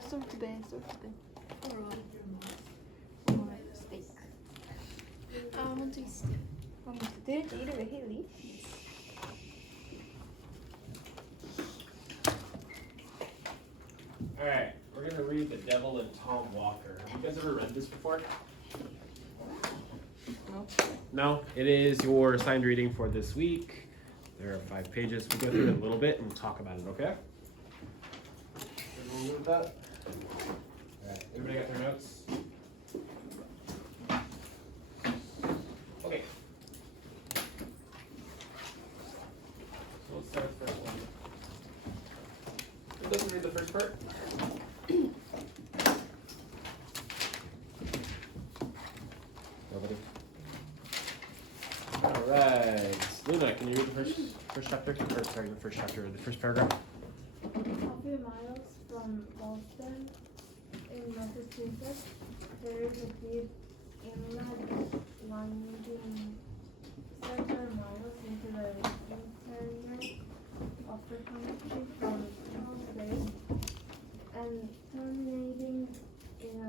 sortide. Alright. 스테이크. 아몬드 있어. 아무튼 내 이름이 헨리. Alright, we're gonna read The Devil and Tom Walker. Have you guys ever read this before? No. No? It is your assigned reading for this week. There are 5 pages. We'll go through it a little bit and we'll talk about it, okay? Everyone good with that? Alright, everybody got their notes? Okay. So let's start with the first one. Who doesn't read the first part? Nobody? Alright. Luna, can you read the first chapter? Or, sorry, the first chapter, the first paragraph? A few miles from Boston, in Massachusetts, there is a deep inlet winding several miles into the interior of the country from Charles Bay and terminating in a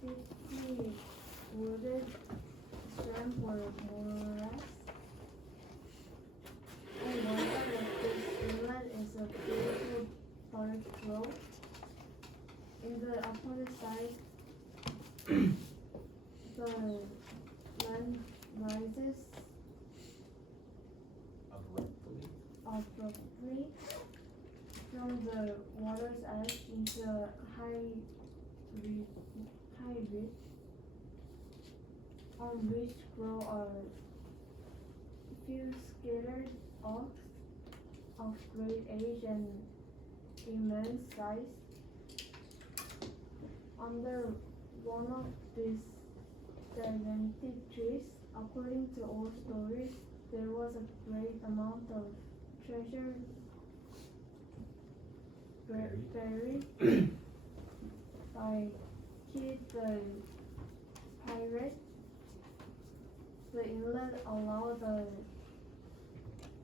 thickly wooded swamp or morass. And one of this inlet is a beautiful dark grove. In the opposite side, the land rises abruptly from the water's edge into a high ridge on which grow a few scattered oaks of great age and immense size. Under one of these gigantic trees, according to old stories, there was a great amount of treasure buried by Kidd the pirate. The inlet allowed the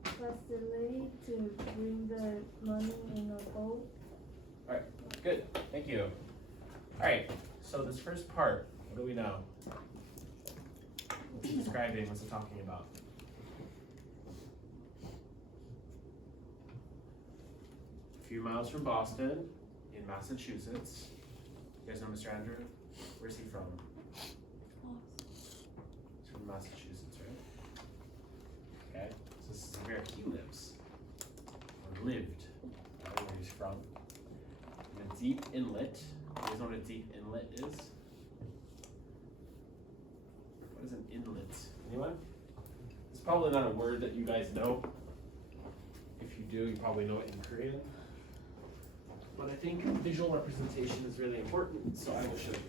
facility to bring the money in a boat. Alright, good. Thank you. Alright, so this first part, what do we know? What's it describing? What's it talking about? A few miles from Boston, in Massachusetts. You guys know Mr. Andrew? Where's he from? He's from Massachusetts, right? Okay, so this is where he lives. Or lived. I don't know where he's from. In a deep inlet. You guys know what a deep inlet is? What is an inlet? Anyone? It's probably not a word that you guys know. If you do, you probably know it in Korean. But I think visual representation is really important, so I will show you.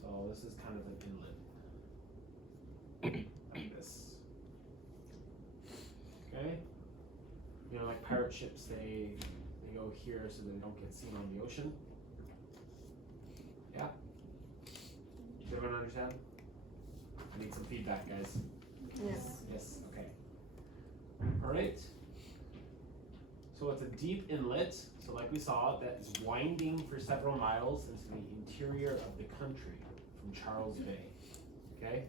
So this is kind of an inlet. Like this. Okay? You know, like pirate ships, they go here so they don't get seen on the ocean. Yeah? Does everyone understand? I need some feedback, guys. Yes. Yes, okay. Alright. So it's a deep inlet, so like we saw, that is winding for several miles into the interior of the country from Charles Bay. Okay?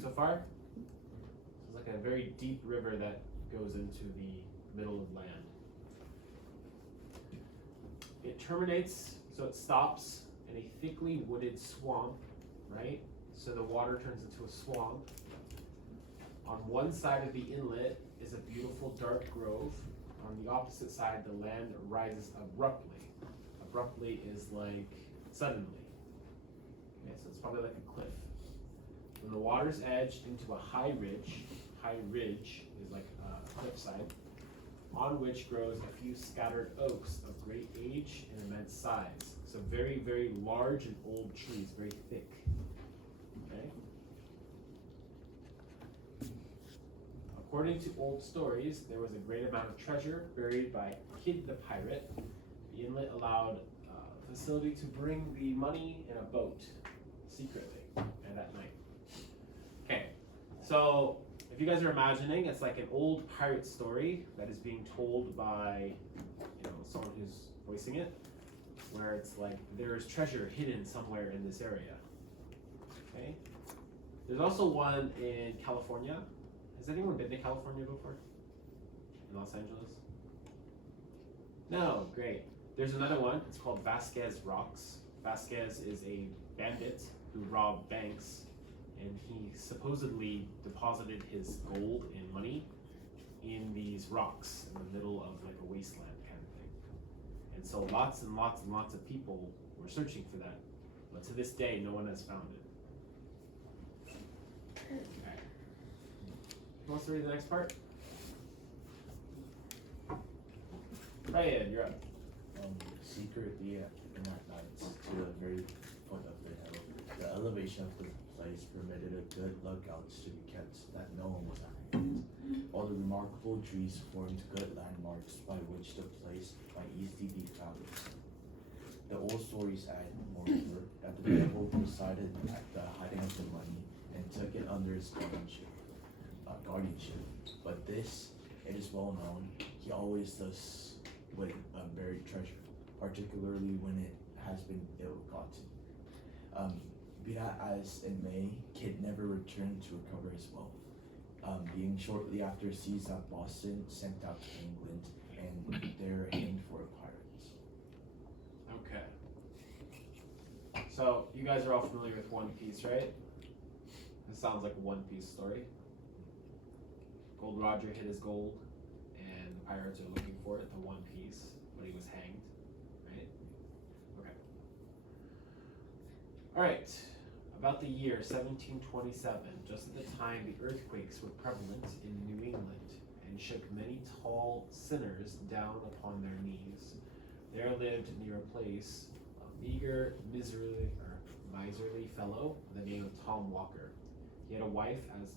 So far? It's like a very deep river that goes into the middle of land. It terminates, so it stops in a thickly wooded swamp, right? So the water turns into a swamp. On one side of the inlet is a beautiful dark grove. On the opposite side, the land rises abruptly. Abruptly is like suddenly. Okay, so it's probably like a cliff. From the water's edge into a high ridge is like a cliffside, on which grows a few scattered oaks of great age and immense size. So very, very large and old trees, very thick. Okay? According to old stories, there was a great amount of treasure buried by Kidd the pirate. The inlet allowed facility to bring the money in a boat secretly and at night. Okay, so if you guys are imagining, it's like an old pirate story that is being told by, someone who's voicing it, where it's like there's treasure hidden somewhere in this area. Okay, there's also one in California. Has anyone been to California before? In Los Angeles? No, great. There's another one. It's called Vasquez Rocks. Vasquez is a bandit who robbed banks, and he supposedly deposited his gold and money in these rocks in the middle of like a wasteland kind of thing. And so lots and lots and lots of people were searching for that, but to this day, no one has found it. Okay. Who wants to read the next part? Ryan, you're up. Secretly in that night to the very foot of the hill, the elevation of the place permitted a good lookouts to be kept that no one was at hand. All the remarkable trees formed good landmarks by which the place might easily be found. The old stories add, moreover, that the devil resided at the hiding of the money and took it under his guardianship. But this, it is well known, he always does with buried treasure, particularly when it has been ill-gotten. Be that as it may, Kit never returned to recover his wealth, being shortly after seized at Boston, sent out to England, and there hanged for a pirate. Okay. So you guys are all familiar with One Piece, right? It sounds like a One Piece story. Gold Roger hid his gold, and the pirates are looking for it, the One Piece, but he was hanged, right? Okay. All right. About the year 1727, just at the time the earthquakes were prevalent in New England and shook many tall sinners down upon their knees, there lived near a place a meager, miserly fellow by the name of Tom Walker. He had a wife as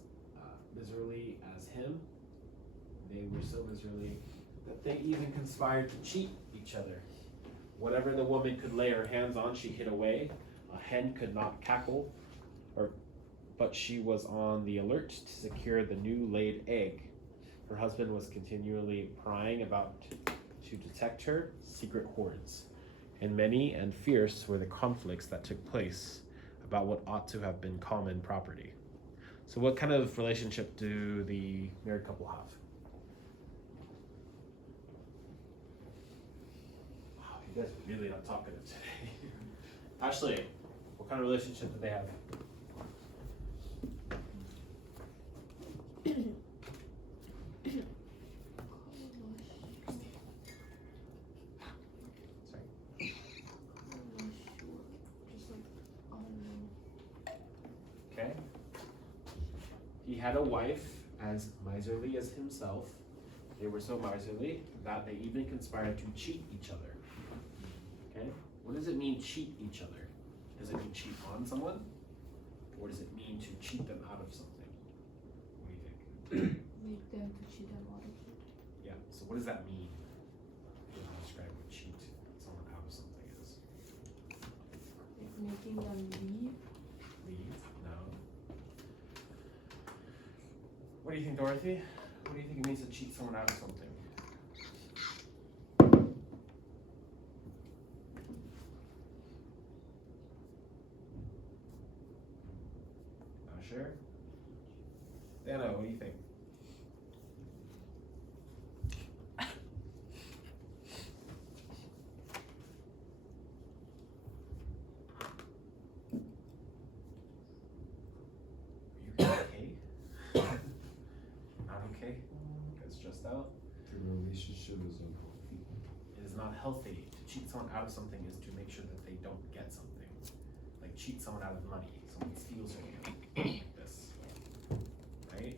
miserly as him. They were so miserly that they even conspired to cheat each other. Whatever the woman could lay her hands on, she hid away. A hen could not cackle, but she was on the alert to secure the new laid egg. Her husband was continually prying about to detect her secret hoards, and many and fierce were the conflicts that took place about what ought to have been common property. So what kind of relationship do the married couple have? Wow, you guys are really not talkative today. Ashley, what kind of relationship do they have? Okay. He had a wife as miserly as himself. They were so miserly that they even conspired to cheat each other. Okay? What does it mean, cheat each other? Does it mean cheat on someone? Or does it mean to cheat them out of something? What do you think? Make them to cheat them out of it. Yeah, so what does that mean? How to describe what cheat someone out of something is? Like making them leave. Leave? No. What do you think, Dorothy? What do you think it means to cheat someone out of something? Not sure? Dana, what do you think? Are you okay? Not okay? You guys stressed out? The relationship is unhealthy. It is not healthy. To cheat someone out of something is to make sure that they don't get something. Like cheat someone out of money. Someone steals from you. Like this. Right?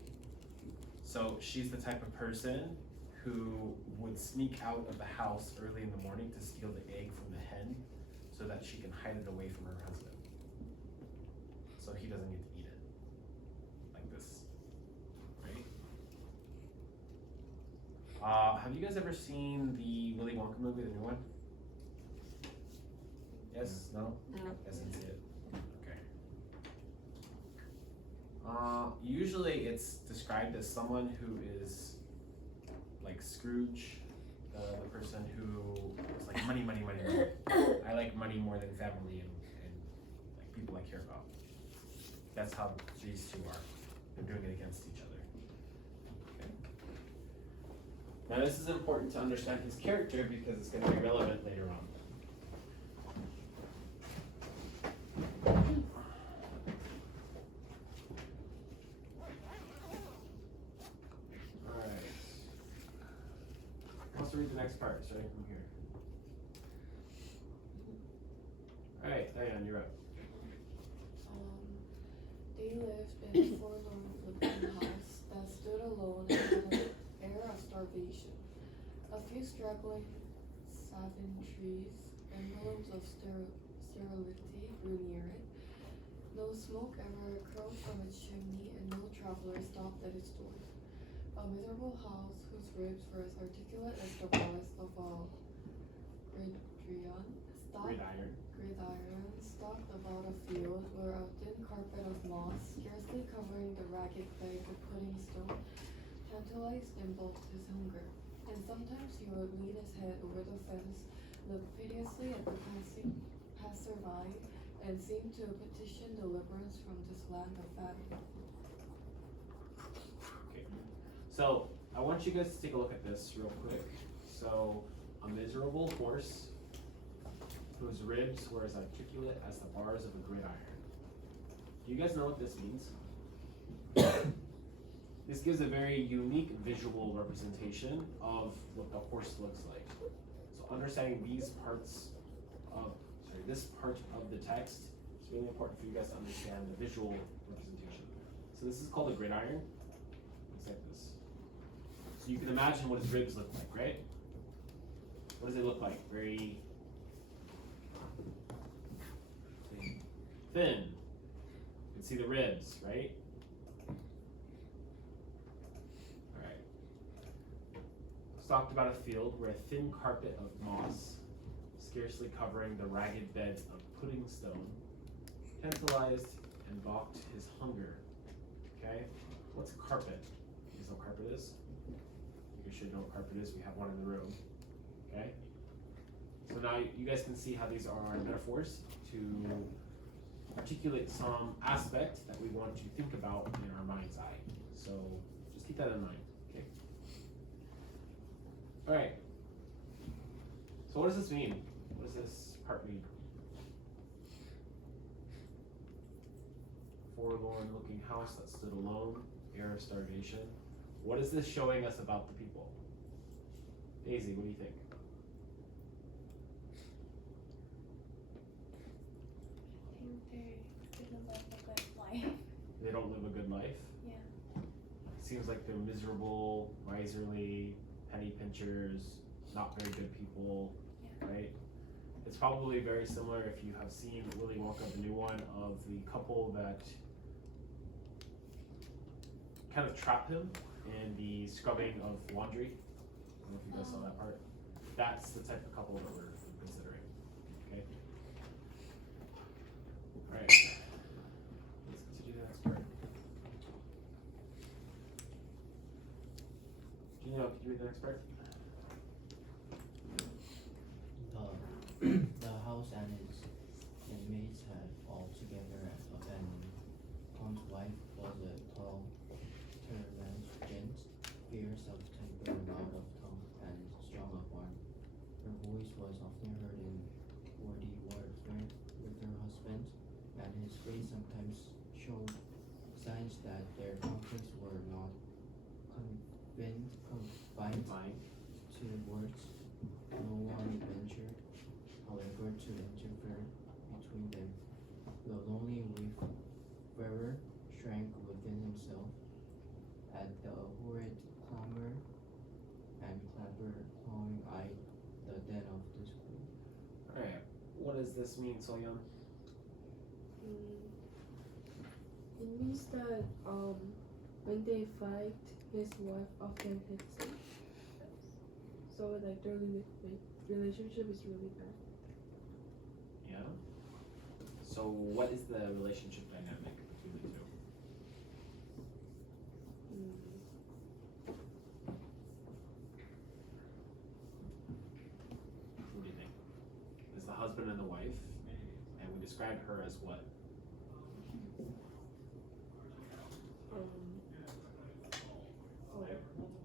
So she's the type of person who would sneak out of the house early in the morning to steal the egg from the hen so that she can hide it away from her husband. So he doesn't get to eat it. Like this. Right? Have you guys ever seen the Willy Wonka movie, the new one? Yes? No? No. Yes, that's it. Okay. Usually it's described as someone who is like Scrooge, the person who is like money, money, money, money. I like money more than family and like people I care about. That's how these two are. They're doing it against each other. Okay. Now this is important to understand his character because it's going to be relevant later on. Alright. Let's read the next part, starting from here. Alright, Diane, you're up. They lived in a forlorn-looking house that stood alone in an era of starvation. A few straggling savin trees, emblems of sterility, grew near it. No smoke ever curled from its chimney, and no traveler stopped at its doors. A miserable house whose ribs were as articulate as the bars of a gridiron stalked about a field where a thin carpet of moss, scarcely covering the ragged bed of pudding stone, tantalized and balked his hunger. And sometimes he would lean his head over the fence, look piteously at the passer-by, and seem to petition deliverance from this land of famine. Okay. So I want you guys to take a look at this real quick. So a miserable horse whose ribs were as articulate as the bars of a gridiron. Do you guys know what this means? This gives a very unique visual representation of what the horse looks like. So understanding this part of the text is really important for you guys to understand the visual representation. So this is called a gridiron. Looks like this. So you can imagine what his ribs look like, right? What does it look like? Very thin. You can see the ribs, right? Alright. Stalked about a field where a thin carpet of moss, scarcely covering the ragged beds of pudding stone, tantalized and balked his hunger. Okay? What's a carpet? You guys know what carpet is? You should know what carpet is. We have one in the room. Okay? So now you guys can see how these are metaphors to articulate some aspect that we want to think about in our mind's eye. So just keep that in mind, okay? All right. So what does this mean? What does this part mean? Forlorn-looking house that stood alone, era of starvation. What is this showing us about the people? Daisy, what do you think? They don't live a good life. Yeah. Seems like they're miserable, miserly, penny pinchers, not very good people, right? It's probably very similar if you have seen Willy Wonka, the new one, of the couple that kind of trap him in the scrubbing of laundry. I don't know if you guys saw that part. That's the type of couple that we're considering. Okay. All right. Let's continue the next part. Gino, could you read the next part? The house and its inmates had altogether abandoned. Tom's wife was a tall, terragant, fierce of temper, loud of tongue, and strong of arm. Her voice was often heard in wordy warfare with her husband, and his face sometimes showed signs that their conflicts were not confined to words. No one ventured, however, to interfere between them. The lonely wayfarer shrank within himself at the horrid clamor and clapper clawing eyed the den of discord. Alright, what does this mean, Soyeon? It means that when they fight, his wife often hits him. So like their relationship is really bad. Yeah? So what is the relationship dynamic between the two? What do you think? It's the husband and the wife, and we describe her as what?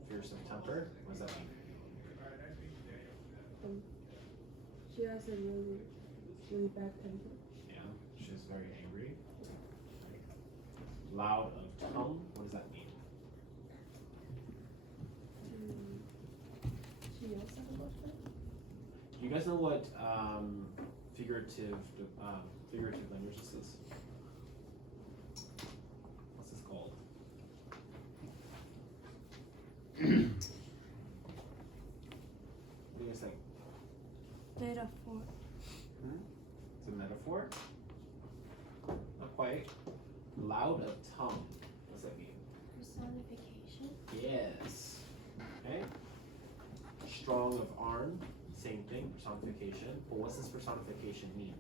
Fierce of temper? What does that mean? She has a really, really bad temper. Yeah, she's very angry. Loud of tongue, what does that mean? She yells at a lot. Do you guys know what figurative language this is? What's this called? What do you guys think? Metaphor. It's a metaphor? Not quite. Loud of tongue. What does that mean? Personification. Yes. Okay. Strong of arm. Same thing. Personification. But what's this personification mean?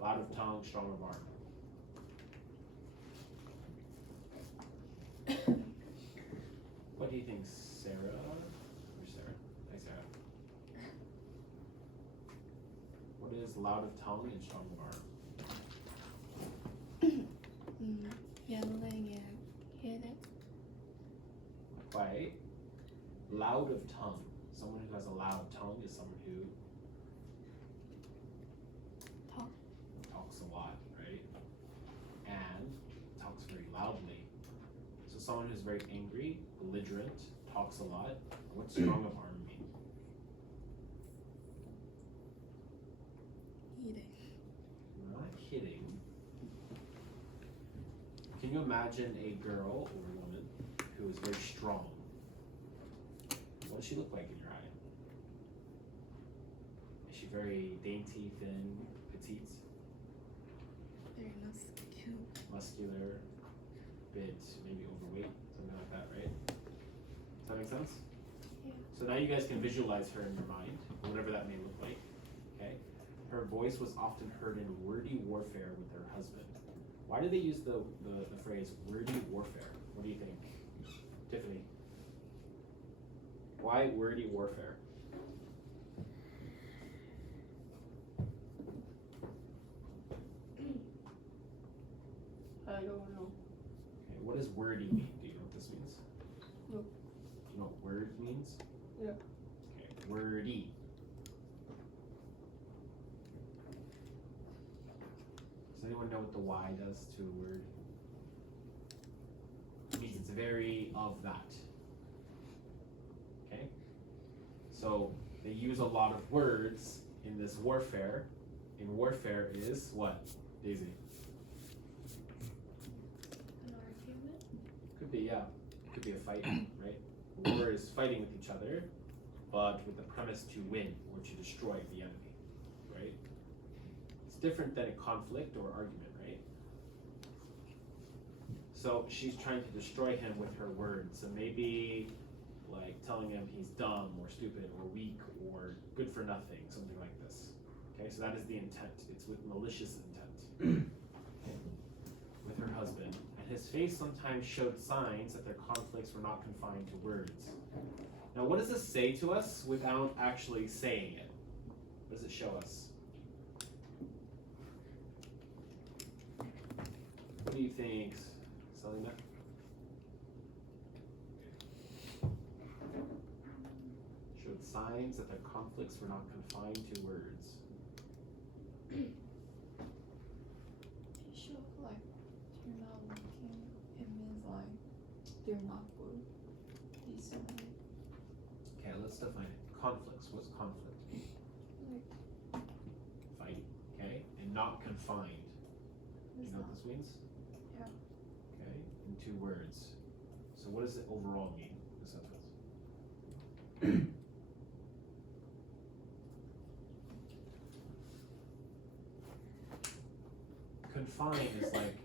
Loud of tongue, strong of arm. What do you think, Sarah? Where's Sarah? Hi, Sarah. What is loud of tongue and strong of arm? Yelling and hitting. Quite. Loud of tongue. Someone who has a loud tongue is someone who talks a lot, right? And talks very loudly. So someone who's very angry, belligerent, talks a lot. What's strong of arm mean? Hitting. Not hitting. Can you imagine a girl or a woman who is very strong? What does she look like in your eye? Is she very dainty, thin, petite, Very muscular. muscular, bit maybe overweight, something like that, right? Does that make sense? Yeah. So now you guys can visualize her in your mind, whatever that may look like. Okay? Her voice was often heard in wordy warfare with her husband. Why do they use the phrase wordy warfare? What do you think? Tiffany? Why wordy warfare? I don't know. Okay, what does wordy mean? Do you know what this means? No. Do you know what word means? Yeah. Okay, wordy. Does anyone know what the Y does to a word? It means it's very of that. Okay? So they use a lot of words in this warfare. And warfare is what, Daisy? An argument. Could be, yeah. It could be a fight, right? War is fighting with each other, but with the premise to win or to destroy the enemy, right? It's different than a conflict or argument, right? So she's trying to destroy him with her words. So maybe like telling him he's dumb or stupid or weak or good for nothing, something like this. Okay, so that is the intent. It's with malicious intent. With her husband. And his face sometimes showed signs that their conflicts were not confined to words. Now what does this say to us without actually saying it? What does it show us? What do you think, Selena? Showed signs that their conflicts were not confined to words. It should like you're not looking. It means like they're not good. Decently. Okay, let's define it. Conflicts. What's conflict mean? Like Fight. Okay, and not confined. Do you it's know not. what this means? Yeah. Okay, in 2 words. So what does it overall mean, the sentence? Confined is like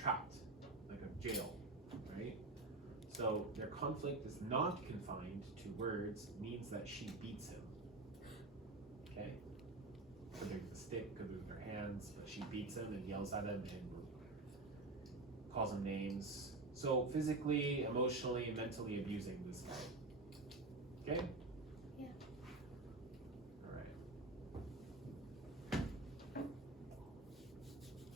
trapped, like a jail, right? So their conflict is not confined to words, means that she beats him. Okay? Could be with a stick, could be with her hands, friends, but she beats him and yells at him and calls him names. So physically, emotionally, mentally abusing this guy. Okay? Yeah. Alright.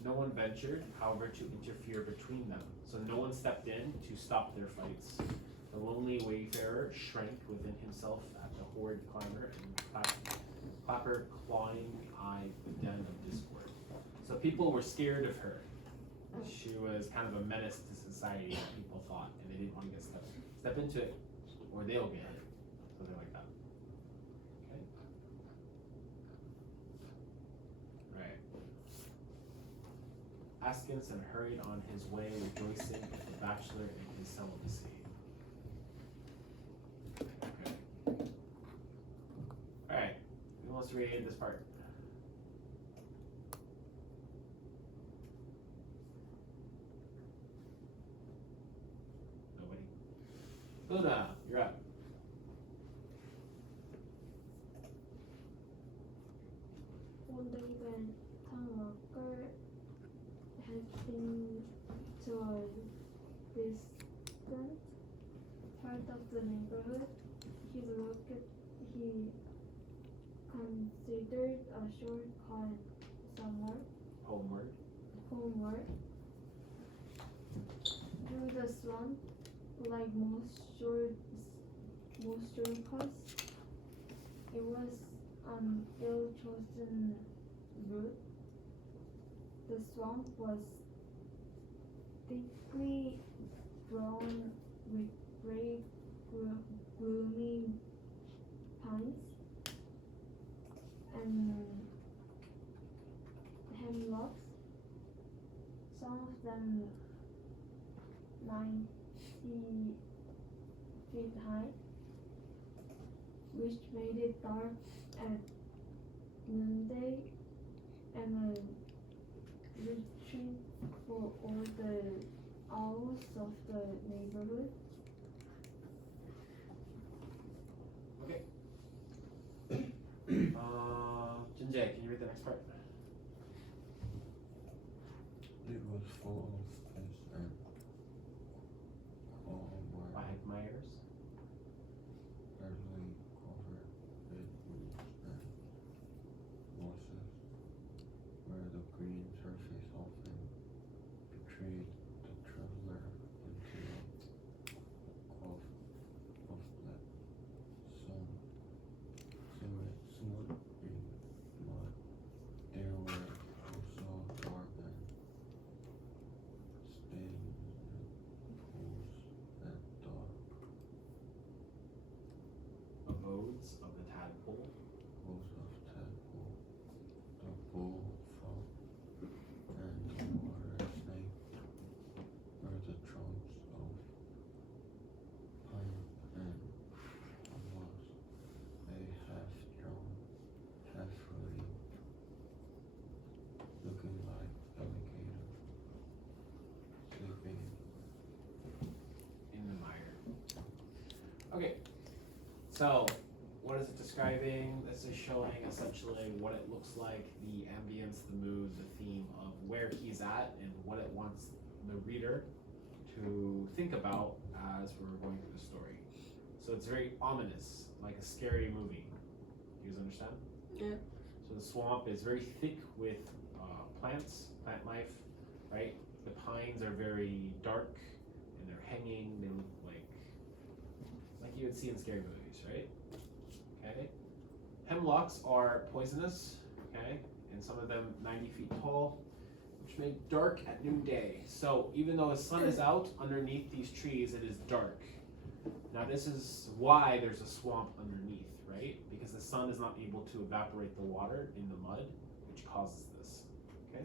No one ventured, however, to interfere between them. So no one stepped in to stop their fights. The lonely wayfarer shrank within himself at the horrid clamor and clapper clawing eyed the den of discord. So people were scared of her. She was kind of a menace to society, people thought, and they didn't want to get step into it, or they'll get hit. Something like that. Okay. Right. Askinson hurried on his way, rejoicing at the bachelor and his celibacy. Okay. Alright. Who wants to read this part? Nobody? Luna, you're up. One day when Tom Walker had been to a distant part of the neighborhood, he considered a shortcut somewhere Homeward. homeward through the swamp. Like most shortcuts, it was an ill-chosen route. The swamp was thickly grown with great gloomy pines and hemlocks, some of them 90 feet high, which made it dark at noonday and a retreat for all the owls of the neighborhood. Okay. Jinjae, can you read the next part? It was full of fish and all were Quagmires. early covered with weeds and mosses, where the green surface often betrayed the traveler into a cloth of black smooth in mud. There were also dark and stained pools and dark Abodes of the tadpole. pools of tadpole, the bullfrog, and the water snake were the trunks of pine and moss, a half-drawn, half-rooting, looking like alligator, sleeping In the mire. Okay, so what is it describing? This is showing essentially what it looks like, the ambience, the mood, the theme of where he's at and what it wants the reader to think about as we're going through the story. So it's very ominous, like a scary movie. You guys understand? Yeah. So the swamp is very thick with plants, plant life, right? The pines are very dark and they're hanging. They look like you would see in scary movies, right? Okay. Hemlocks are poisonous, okay, and some of them 90 feet tall, which make dark at noonday. So even though the sun is out underneath these trees, it is dark. Now this is why there's a swamp underneath, right? Because the sun is not able to evaporate the water in the mud, which causes this, okay?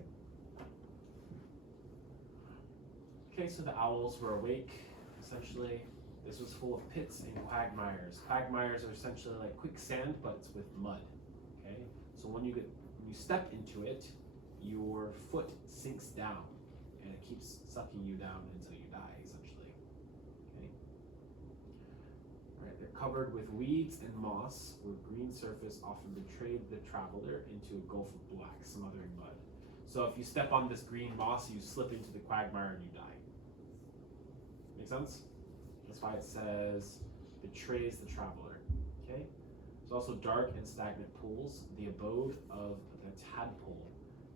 Okay, so the owls were awake, essentially. This was full of pits and quagmires. Quagmires are essentially like quicksand, but it's with mud, okay? So when you step into it, your foot sinks down, and it keeps sucking you down until you die, essentially, okay? All right, they're covered with weeds and moss, where green surface often betrayed the traveler into a gulf of black, smothering mud. So if you step on this green moss, you slip into the quagmire and you die. Make sense? That's why it says betrays the traveler. Okay? There's also dark and stagnant pools, the abode of the tadpole.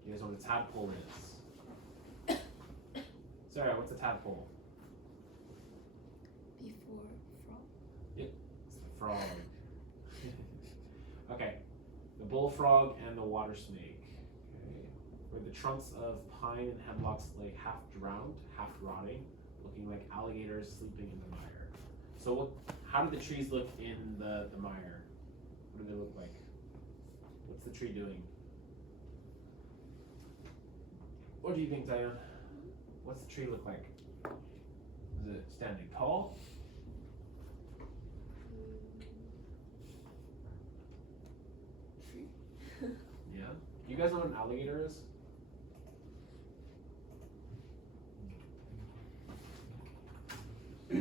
You guys know what a tadpole is? Sarah, what's a tadpole? Before frog. It's the frog. Okay. The bullfrog and the water snake. Okay. Where the trunks of pine and hemlocks lay half drowned, half rotting, looking like alligators sleeping in the mire. So how do the trees look in the mire? What do they look like? What's the tree doing? What do you think, Diane? What's the tree look like? Is it standing tall? Tree. Yeah. Do you guys know what an alligator is? If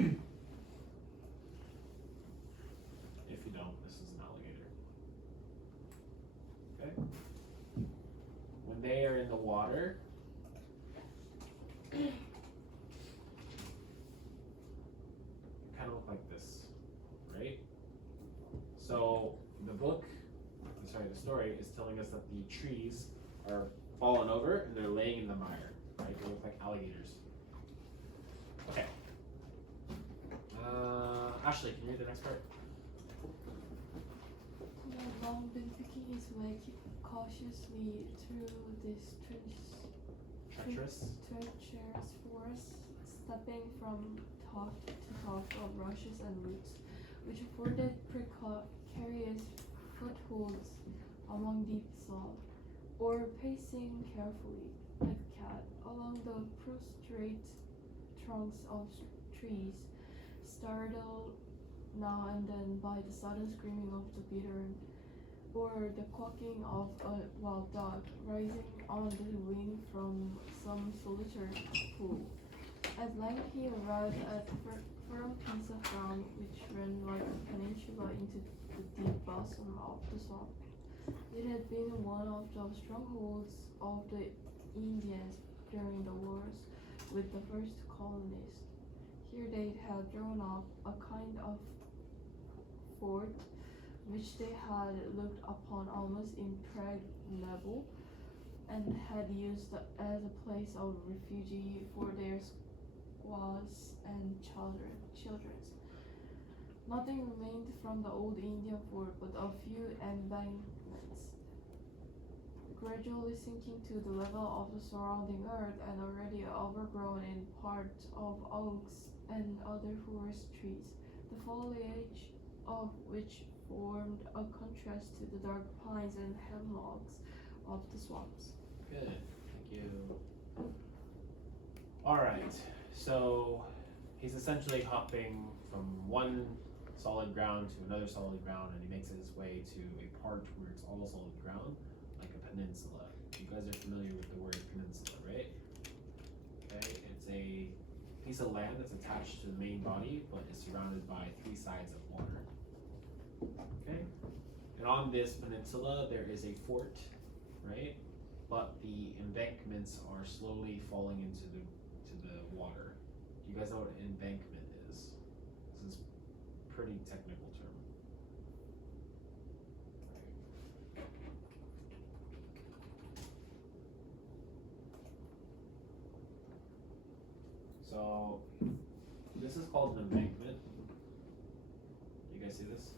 you don't, this is an alligator. Okay? When they are in the water, they kind of look like this, right? So the the story is telling us that the trees are fallen over and they're laying in the mire, right? They look like alligators. Okay. Ashley, can you read the next part? He had long been picking his way cautiously through this Treacherous. treacherous forest, stepping from tuft to tuft of rushes and roots, which afforded precarious footholds among deep sod, or pacing carefully, like a cat, along the prostrate trunks of trees, startled now and then by the sudden screaming of the bittern, or the quacking of a wild dog rising on the wing from some solitary pool. At length he arrived at a firm piece of ground which ran like a peninsula into the deep bosom of the swamp. It had been one of the strongholds of the Indians during the wars with the first colonists. Here they had drawn up a kind of fort which they had looked upon almost impregnable, and had used as a place of refuge for their squaws and children. Nothing remained from the old Indian fort but a few embankments, gradually sinking to the level of the surrounding earth and already overgrown in part of oaks and other forest trees, the foliage of which formed a contrast to the dark pines and hemlocks of the swamps. Good, thank you. Alright, so he's essentially hopping from one solid ground to another solid ground, and he makes his way to a part where it's all solid ground, like a peninsula. You guys are familiar with the word peninsula, right? Okay, it's a piece of land that's attached to the main body, but is surrounded by three sides of water. Okay, and on this peninsula there is a fort, right? But the embankments are slowly falling into the water. Do you guys know what an embankment is? This is a pretty technical term. So this is called an embankment. You guys see this?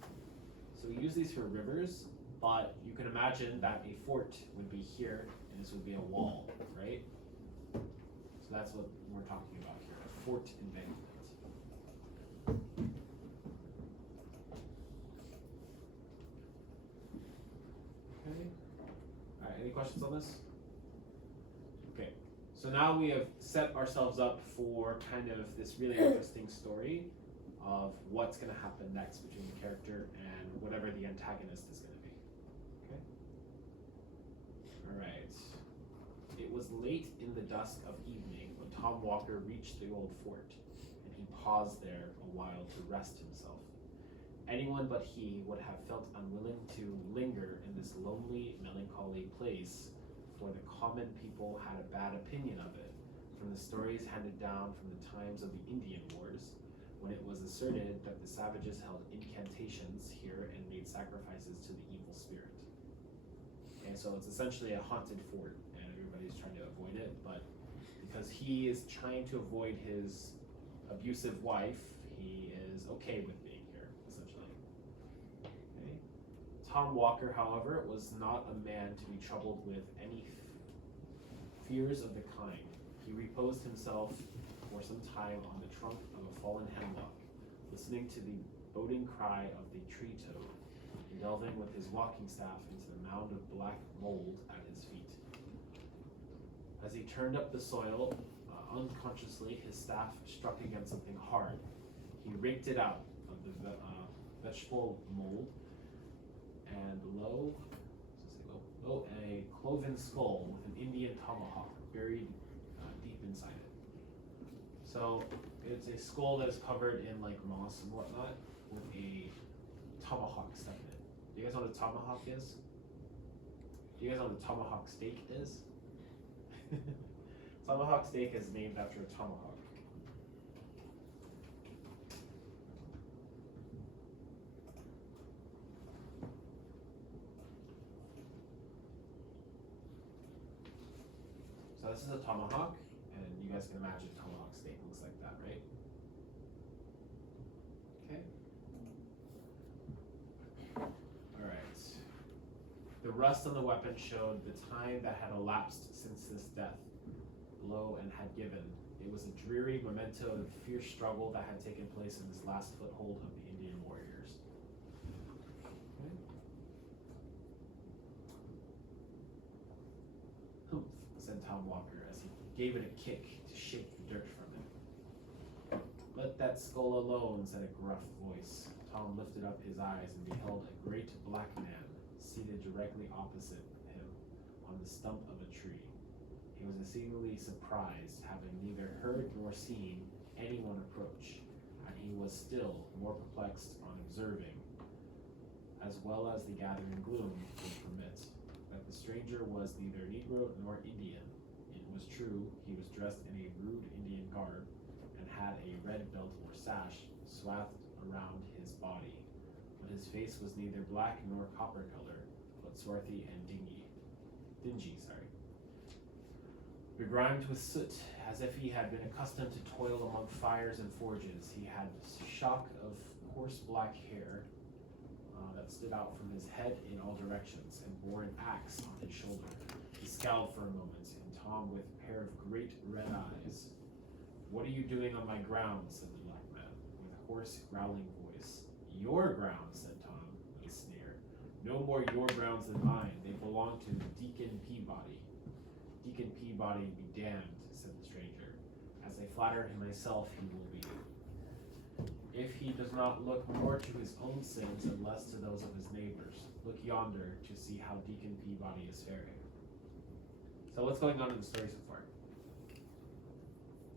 So we use these for rivers, but you can imagine that a fort would be here, and this would be a wall, right? So that's what we're talking about here, a fort embankment. Okay. Alright, any questions on this? Okay. So now we have set ourselves up for kind of this really interesting story of what's going to happen next between the character and whatever the antagonist is going to be. Okay? Alright. It was late in the dusk of evening when Tom Walker reached the old fort, and he paused there a while to rest himself. Anyone but he would have felt unwilling to linger in this lonely, melancholy place for the common people had a bad opinion of it, from the stories handed down from the times of the Indian Wars, when it was asserted that the savages held incantations here and made sacrifices to the evil spirit. And so it's essentially a haunted fort, and everybody's trying to avoid it, but because he is trying to avoid his abusive wife, he is okay with being here, essentially. Okay. Tom Walker, however, was not a man to be troubled with any fears of the kind. He reposed himself for some time on the trunk of a fallen hemlock, listening to the boding cry of the tree toad, and delving with his walking staff into the mound of black mold at his feet. As he turned up the soil, unconsciously his staff struck against something hard. He raked it out of the vegetable mold, and lo, a cloven skull with an Indian tomahawk buried deep inside it. So it's a skull that is covered in like moss and whatnot with a tomahawk stuck in it. Do you guys know what a tomahawk is? Do you guys know what a tomahawk steak is? Tomahawk steak is named after a tomahawk. So this is a tomahawk, and you guys can imagine tomahawk steak looks like that, right? Okay. Alright. The rust on the weapon showed the time that had elapsed since this death, low and had given. It was a dreary memento of the fierce struggle that had taken place in this last foothold of the Indian warriors. Okay. Humph, said Tom Walker as he gave it a kick to shake the dirt from it. Let that skull alone, said a gruff voice. Tom lifted up his eyes and beheld a great black man seated directly opposite him on the stump of a tree. He was exceedingly surprised, having neither heard nor seen anyone approach, and he was still more perplexed on observing, as well as the gathering gloom would permit, that the stranger was neither Negro nor Indian. It was true, he was dressed in a rude Indian garb, and had a red belt or sash swathed around his body, but his face was neither black nor copper color, but swarthy and dingy. Begrimed with soot, as if he had been accustomed to toil among fires and forges, he had a shock of coarse black hair that stood out from his head in all directions, and bore an axe on his shoulder. He scowled for a moment, and Tom, with a pair of great red eyes, "What are you doing on my grounds?" said the black man, with a hoarse, growling voice. "Your grounds," said Tom, with a sneer. "No more your grounds than mine. They belong to Deacon Peabody." "Deacon Peabody be damned," said the stranger. "As I flatter him myself, he will be. If he does not look more to his own sins and less to those of his neighbors. Look yonder to see how Deacon Peabody is faring." So what's going on in the story so far?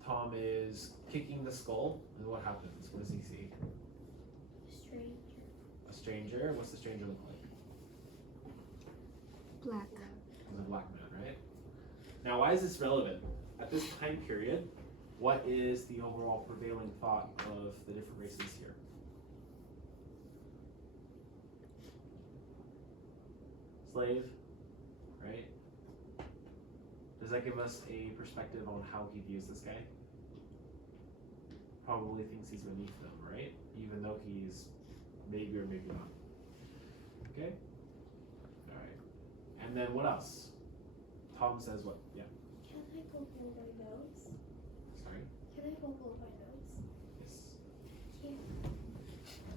Tom is kicking the skull, and what happens? What does he see? Stranger. A stranger? What's the stranger look like? Black. He's a black man, right? Now, why is this relevant? At this time period, what is the overall prevailing thought of the different races here? Slave, right? Does that give us a perspective on how he views this guy? Probably thinks he's beneath them, right? Even though he's maybe or maybe not. Okay? Alright. And then what else? Tom says what? Yeah. Can I go blow my nose? Sorry? Can I go blow my nose? Yes. Can't.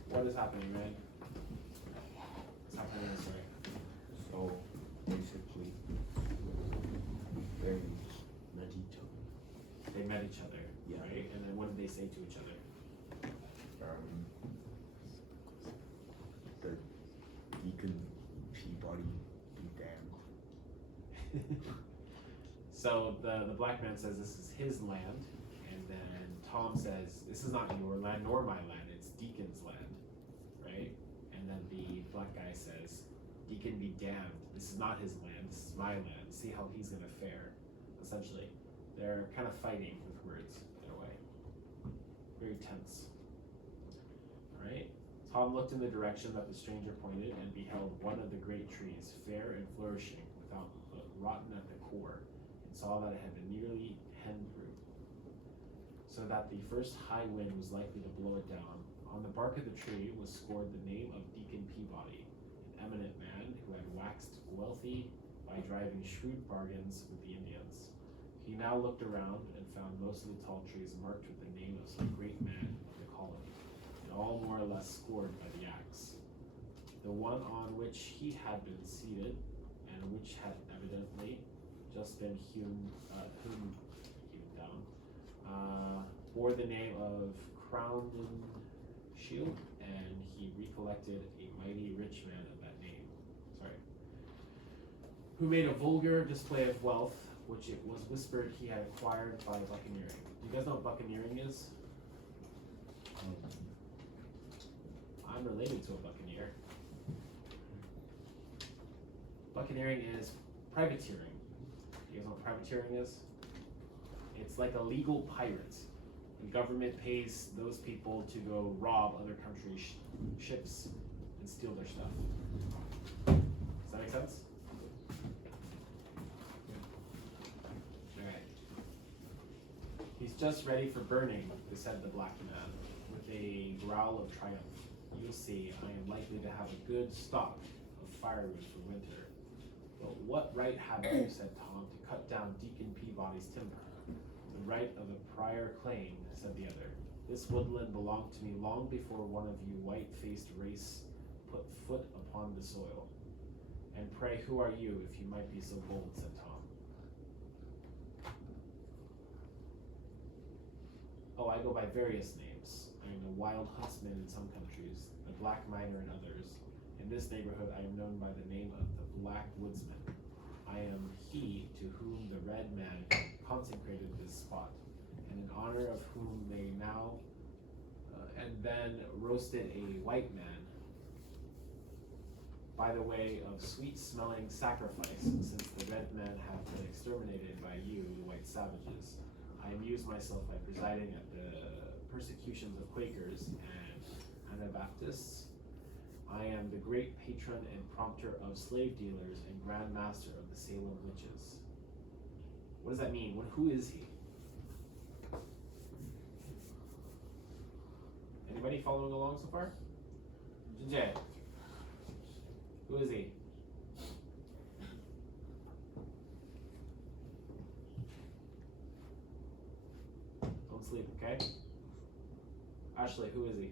What is happening, man? What's happening in the story? So basically, they met each other. They met each other, Yeah. right? And then what did they say to each other? The Deacon Peabody be damned. So the black man says this is his land, and then Tom says this is not your land nor my land, it's Deacon's land, right? And then the black guy says Deacon be damned. This is not his land, this is my land. See how he's gonna fare. Essentially, they're kind of fighting with words in a way. Very tense. Alright? Tom looked in the direction that the stranger pointed and beheld one of the great trees, fair and flourishing, without but rotten at the core, and saw that it had been nearly hewn through, so that the first high wind was likely to blow it down. On the bark of the tree was scored the name of Deacon Peabody, an eminent man who had waxed wealthy by driving shrewd bargains with the Indians. He now looked around and found most of the tall trees marked with the name of some great man of the colony, and all more or less scored by the axe. The one on which he had been seated, and which had evidently just been hewn down, bore the name of Crowden Shield, and he recollected a mighty rich man of that name. Who made a vulgar display of wealth, which it was whispered he had acquired by buccaneering. Do you guys know what buccaneering is? I'm related to a buccaneer. Buccaneering is privateering. You guys know what privateering is? It's like a legal pirate. The government pays those people to go rob other countries' ships and steal their stuff. Does that make sense? Alright. He's just ready for burning, said the black man, with a growl of triumph. You'll see, I am likely to have a good stock of firewood for winter. But what right have you, said Tom, to cut down Deacon Peabody's timber? The right of a prior claim, said the other. This woodland belonged to me long before one of you white-faced race put foot upon the soil. And pray, who are you, if you might be so bold, said Tom. Oh, I go by various names. I am a wild huntsman in some countries, a black miner in others. In this neighborhood, I am known by the name of the Black Woodsman. I am he to whom the red man consecrated this spot, and in honor of whom they now, and then roasted a white man by the way of sweet-smelling sacrifice, since the red men have been exterminated by you, the white savages. I amuse myself by presiding at the persecutions of Quakers and Anabaptists. I am the great patron and prompter of slave dealers and grand master of the Salem witches. What does that mean? Who is he? Anybody following along so far? Jinjay. Who is he? Don't sleep, okay? Ashley, who is he?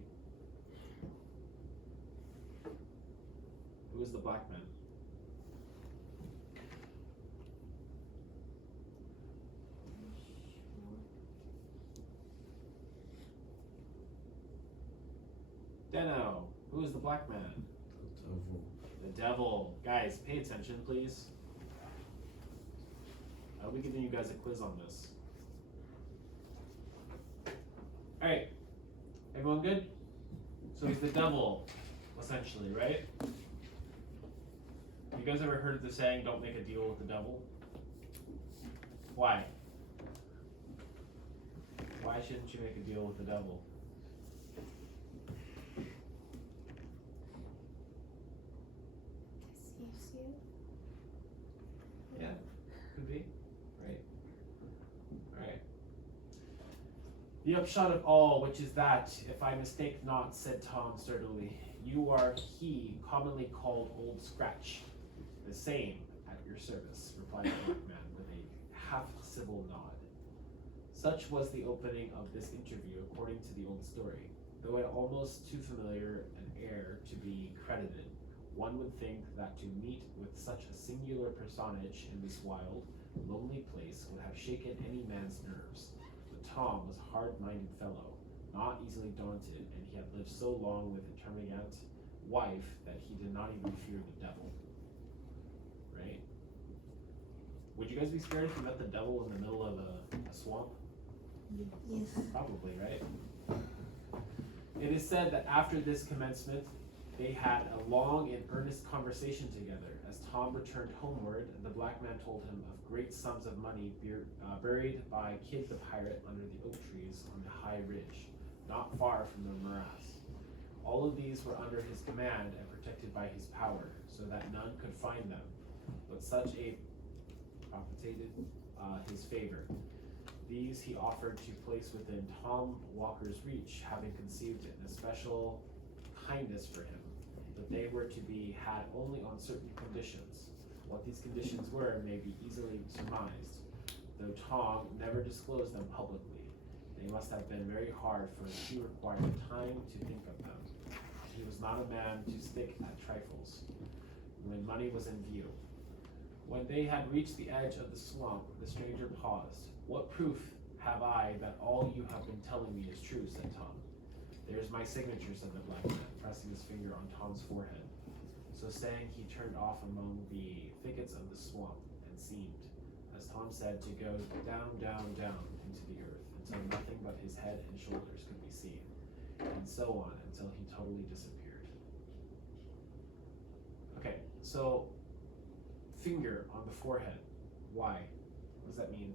Who is the black man? Deno, who is the black man? The devil. The devil. Guys, pay attention, please. I'll be giving you guys a quiz on this. Alright. Everyone good? So he's the devil, essentially, right? You guys ever heard the saying, don't make a deal with the devil? Why? Why shouldn't you make a deal with the devil? Deceives you. Yeah, could be. Right. Alright. The upshot of all, which is that, if I mistake not, said Tom sturdily, you are he commonly called Old Scratch. The same, at your service, replied the black man with a half-civil nod. Such was the opening of this interview according to the old story. Though it almost too familiar an air to be credited, one would think that to meet with such a singular personage in this wild, lonely place would have shaken any man's nerves. But Tom was a hard-minded fellow, not easily daunted, and he had lived so long with a termagant wife that he did not even fear the devil. Right? Would you guys be scared if you met the devil in the middle of a swamp? Yes. Probably, right? It is said that after this commencement, They had a long and earnest conversation together. As Tom returned homeward, the black man told him of great sums of money buried by Kidd the pirate under the oak trees on the high ridge, not far from the morass. All of these were under his command and protected by his power, so that none could find them, but such a propagated his favor. These he offered to place within Tom Walker's reach, having conceived an especial kindness for him, but they were to be had only on certain conditions. What these conditions were may be easily surmised, though Tom never disclosed them publicly. They must have been very hard, for he required time to think of them. He was not a man to stick at trifles when money was in view. When they had reached the edge of the swamp, the stranger paused. "What proof have I that all you have been telling me is true?" said Tom. "There's my signature," said the black man, pressing his finger on Tom's forehead. So saying, he turned off among the thickets of the swamp, and seemed, as Tom said, to go down, down, down into the earth, until nothing but his head and shoulders could be seen, and so on until he totally disappeared. Okay, so finger on the forehead. Why? What does that mean?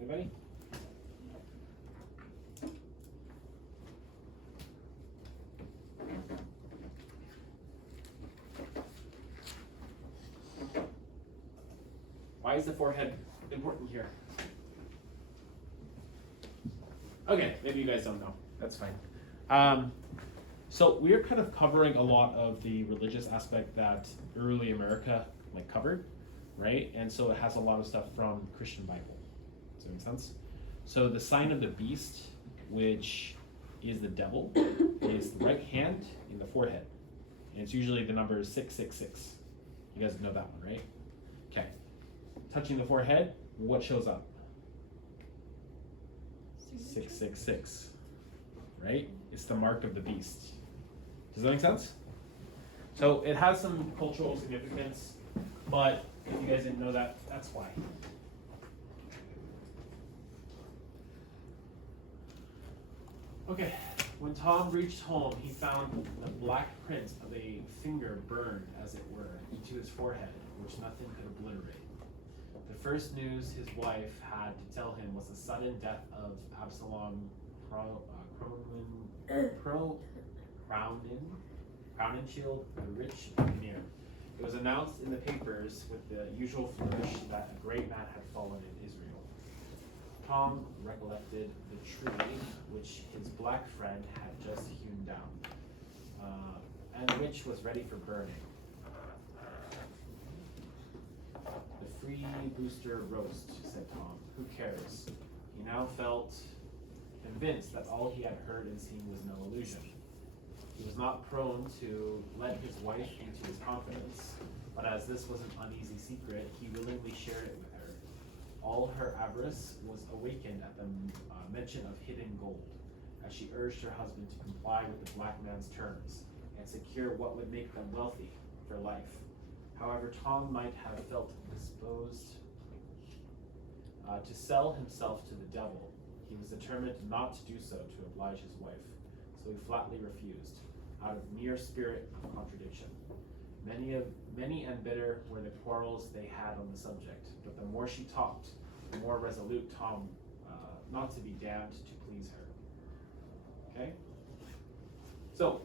Anybody? Why is the forehead important here? Okay, maybe you guys don't know. That's fine. So we're kind of covering a lot of the religious aspect that early America covered, right? And so it has a lot of stuff from Christian Bible. Does that make sense? So the sign of the beast, which is the devil, is the right hand in the forehead. And it's usually the number 666. You guys know that one, right? Okay. Touching the forehead, what shows up? 666, right? It's the mark of the beast. Does that make sense? So it has some cultural significance, but if you guys didn't know that, that's why. Okay, when Tom reached home, he found the black print of a finger burned, as it were, into his forehead, which nothing could obliterate. The first news his wife had to tell him was the sudden death of Absalom Crowninshield, the rich engineer. It was announced in the papers with the usual flourish that a great man had fallen in Israel. Tom recollected the tree which his black friend had just hewn down, and which was ready for burning. The freebooter roast, said Tom. Who cares? He now felt convinced that all he had heard and seen was no illusion. He was not prone to let his wife into his confidence, but as this was an uneasy secret, he willingly shared it with her. All her avarice was awakened at the mention of hidden gold, as she urged her husband to comply with the black man's terms and secure what would make them wealthy for life. However, Tom might have felt disposed to sell himself to the devil. He was determined not to do so to oblige his wife, so he flatly refused, out of mere spirit of contradiction. Many and bitter were the quarrels they had on the subject, but the more she talked, the more resolute Tom not to be damned to please her. Okay? So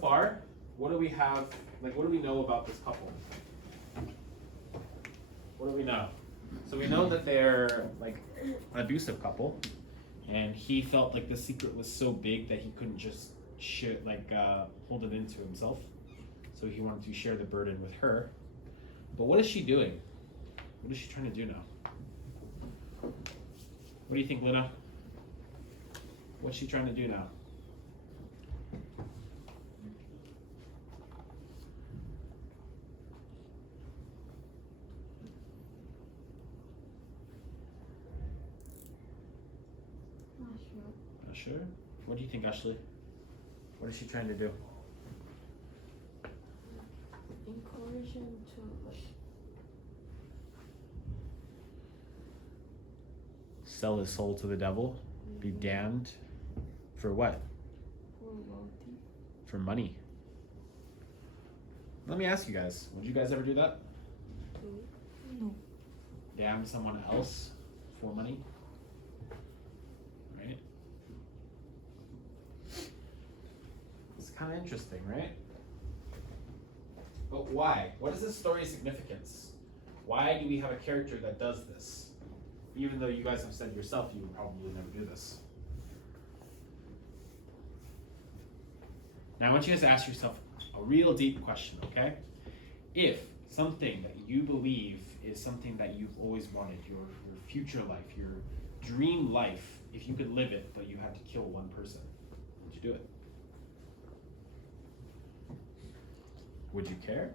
far, what do we have, what do we know about this couple? What do we know? So we know that they're an abusive couple, and he felt like the secret was so big that he couldn't just hold it into himself. So he wanted to share the burden with her. But what is she doing? What is she trying to do now? What do you think, Luna? What's she trying to do now? Not sure? What do you think, Ashley? What is she trying to do? Encourage him to sell his soul to the devil, be damned for what? For wealthy. For money. Let me ask you guys, would you guys ever do that? No. Damn someone else for money? Right? It's kind of interesting, right? But why? What is this story's significance? Why do we have a character that does this? Even though you guys have said yourself you would probably never do this. Now I want you guys to ask yourself a real deep question, okay? If something that you believe is something that you've always wanted, your future life, your dream life, if you could live it, but you had to kill one person, would you do it? Would you care?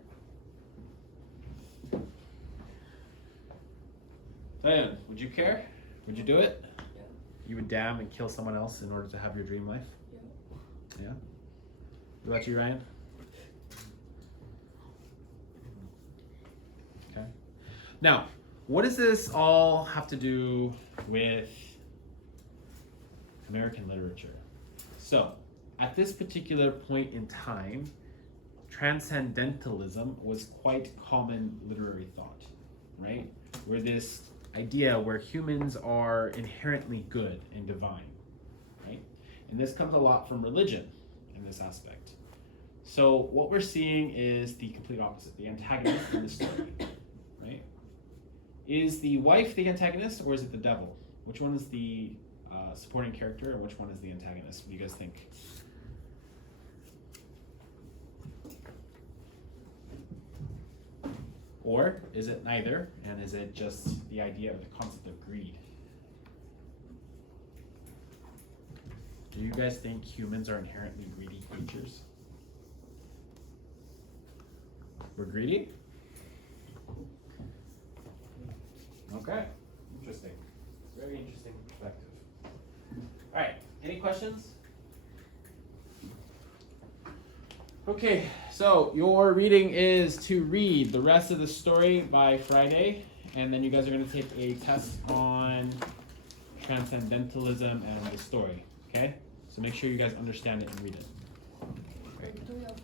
Diane, would you care? Would you do it? Yeah. You would damn and kill someone else in order to have your dream life? Yeah. Yeah? What about you, Ryan? Okay. Now, what does this all have to do with American literature? So, at this particular point in time, transcendentalism was quite common literary thought, right? Where this idea where humans are inherently good and divine, right? And this comes a lot from religion in this aspect. So what we're seeing is the complete opposite, the antagonist in the story, right? Is the wife the antagonist or is it the devil? Which one is the supporting character and which one is the antagonist? What do you guys think? Or is it neither, and is it just the idea of the concept of greed? Do you guys think humans are inherently greedy creatures? We're greedy? Okay, interesting. Very interesting perspective. All right, any questions? Okay, so your reading is to read the rest of the story by Friday, and then you guys are going to take a test on transcendentalism and the story, okay? So make sure you guys understand it and read it. Do we have